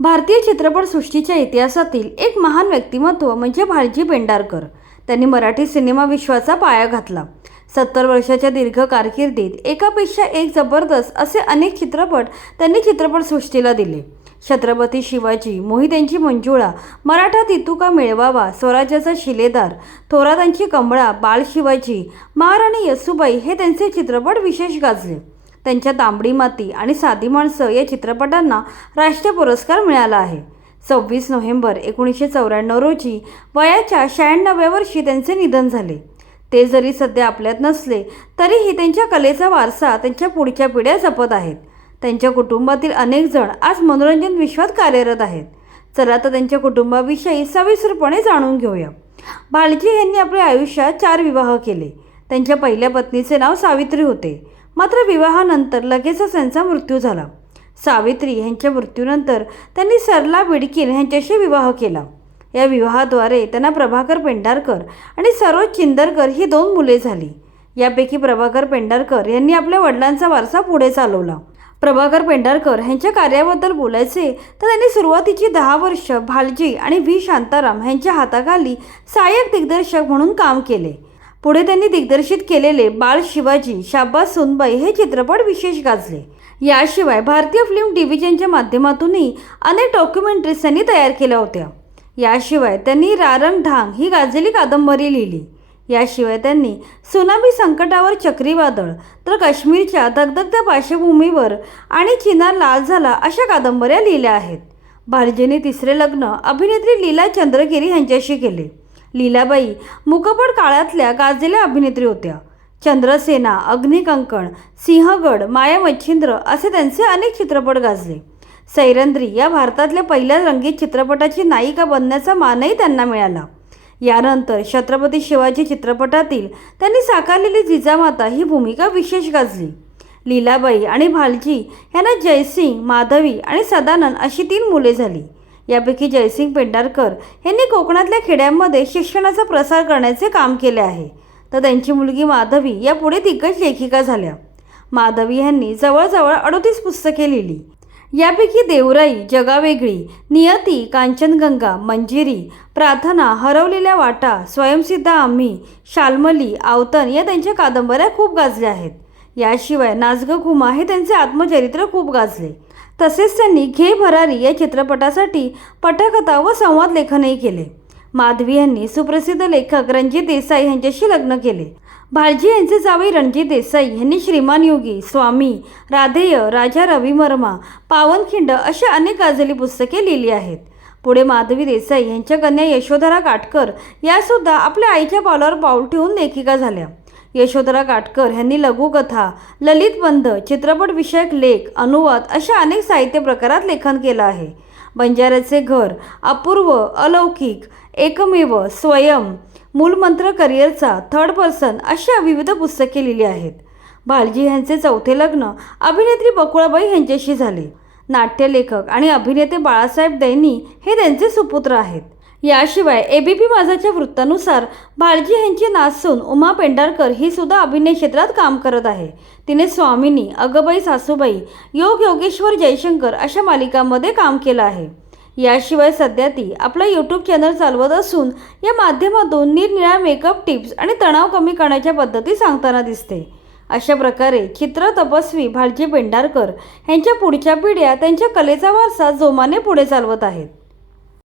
भारतीय चित्रपटसृष्टीच्या इतिहासातील एक महान व्यक्तिमत्व म्हणजे भालजी पेंढारकर। त्यांनी मराठी सिनेमा विश्वाचा पाया घातला। 70 वर्षाच्या दीर्घ कारकिर्दीत एकापेक्षा एक जबरदस्त असे अनेक चित्रपट त्यांनी चित्रपटसृष्टीला दिले। छत्रपती शिवाजी, मोहित्यांची मंजुळा, मराठा तितुका मिळवावा, स्वराज्याचा शिलेदार, थोरातांची कमळा, बाळ शिवाजी, महाराणी येसूबाई हे त्यांचे चित्रपट विशेष गाजले। त्यांच्या तांबडी माती आणि साधी माणसं या चित्रपटांना राष्ट्रीय पुरस्कार मिळाला आहे। 26 नोव्हेंबर 1994 रोजी वयाच्या 96व्या वर्षी त्यांचे निधन झाले। ते जरी सध्या आपल्यात नसले तरीही त्यांच्या कलेचा वारसा त्यांच्या पुढच्या पिढ्या जपत आहेत। त्यांच्या कुटुंबातील अनेक जण आज मनोरंजन विश्वात कार्यरत आहेत। चला तर त्यांच्या कुटुंबाविषयी सविस्तरपणे जाणून घेऊया। भालजी यांनी आपल्या आयुष्यात 4 विवाह केले। त्यांच्या पहिल्या पत्नीचे नाव सावित्री होते, मात्र विवाहानंतर लगेचच त्यांचा मृत्यू झाला। सावित्री यांच्या मृत्यूनंतर त्यांनी सरला बिडकीन यांच्याशी विवाह केला। या विवाहाद्वारे त्यांना प्रभाकर पेंढारकर आणि सरोज चिंदरकर ही 2 मुले झाली। यापैकी प्रभाकर पेंढारकर यांनी आपल्या वडिलांचा वारसा पुढे चालवला। प्रभाकर पेंढारकर यांच्या कार्याबद्दल बोलायचे तर त्यांनी सुरुवातीची 10 वर्ष भालजी आणि व्ही शांताराम यांच्या हाताखाली सहाय्यक दिग्दर्शक म्हणून काम केले। पुढे त्यांनी दिग्दर्शित केलेले बाळ शिवाजी, शाबास सुनबाई हे चित्रपट विशेष गाजले। याशिवाय भारतीय फिल्म डिव्हिजनच्या माध्यमातूनही अनेक डॉक्युमेंटरीज त्यांनी तयार केल्या होत्या। याशिवाय त्यांनी रारंग ढांग ही गाजलेली कादंबरी लिहिली। याशिवाय त्यांनी सुनामी संकटावर चक्रीवादळ, तर काश्मीरच्या धगधगत्या पार्श्वभूमीवर आणि चिनार लाल झाला अशा कादंबऱ्या लिहिल्या आहेत। भालजींनी 3रे लग्न अभिनेत्री लीला चंद्रगिरी यांच्याशी केले। लीलाबाई मुकबड काळातल्या गाजलेल्या अभिनेत्री होत्या। चंद्रसेना, अग्निकंकण, सिंहगड, माया मच्छिंद्र असे त्यांचे अनेक चित्रपट गाजले। सैरंद्री या भारतातल्या पहिल्या रंगीत चित्रपटाची नायिका बनण्याचा मानही त्यांना मिळाला। यानंतर छत्रपती शिवाजी चित्रपटातील त्यांनी साकारलेली जिजामाता ही भूमिका विशेष गाजली। लीलाबाई आणि भालजी यांना जयसिंग, माधवी आणि सदानंद अशी 3 मुले झाली। यापैकी जयसिंग पेंढारकर यांनी कोकणातल्या खेड्यांमध्ये शिक्षणाचा प्रसार करण्याचे काम केले आहे, तर त्यांची मुलगी माधवी यापुढे दिग्गज लेखिका झाल्या। माधवी यांनी जवळजवळ 38 पुस्तके लिहिली। यापैकी देवराई, जगावेगळी, नियती, कांचनगंगा, मंजिरी, प्रार्थना, हरवलेल्या वाटा, स्वयंसिद्ध आम्ही, शाल्मली, आवतन या त्यांच्या कादंबऱ्या खूप गाजल्या आहेत। याशिवाय नाचग घुमा हे त्यांचे आत्मचरित्र खूप गाजले। तसेच त्यांनी घे भरारी या चित्रपटासाठी पटकथा व संवाद लेखनही केले। माधवी यांनी सुप्रसिद्ध लेखक रणजित देसाई यांच्याशी लग्न केले। भालजी यांचे जावई रणजित देसाई यांनी श्रीमान योगी, स्वामी, राधेय, राजा रविवर्मा, पावनखिंड अशा अनेक गाजलेली पुस्तके लिहिली आहेत। पुढे माधवी देसाई यांच्या कन्या यशोधरा काटकर यासुद्धा आपल्या आईच्या पावलावर पाऊल ठेवून लेखिका झाल्या। यशोधरा काटकर यांनी लघुकथा, ललितबंध, चित्रपटविषयक लेख, अनुवाद अशा अनेक साहित्य प्रकारात लेखन केलं आहे। बंजाऱ्याचे घर, अपूर्व, अलौकिक, एकमेव, स्वयं, मूलमंत्र करिअरचा, थर्ड पर्सन अशा विविध पुस्तके लिहिली आहेत। भालजी यांचे 4थे लग्न अभिनेत्री बकुळाबाई यांच्याशी झाले। नाट्यलेखक आणि अभिनेते बाळासाहेब दैनी हे त्यांचे सुपुत्र आहेत। याशिवाय एबीपी माझाच्या वृत्तानुसार भालजी यांची नातसून उमा पेंढारकर ही सुद्धा अभिनय क्षेत्रात काम करत आहे। तिने स्वामिनी, अगबाई सासूबाई, योग योगेश्वर जयशंकर अशा मालिकांमध्ये काम केलं आहे। याशिवाय सध्या ती आपला यूट्यूब चॅनल चालवत असून या माध्यमातून निरनिराळ्या मेकअप टिप्स आणि तणाव कमी करण्याच्या पद्धती सांगताना दिसते। अशा प्रकारे चित्र तपस्वी भालजी पेंढारकर यांच्या पुढच्या पिढ्या त्यांच्या कलेचा वारसा जोमाने पुढे चालवत आहेत।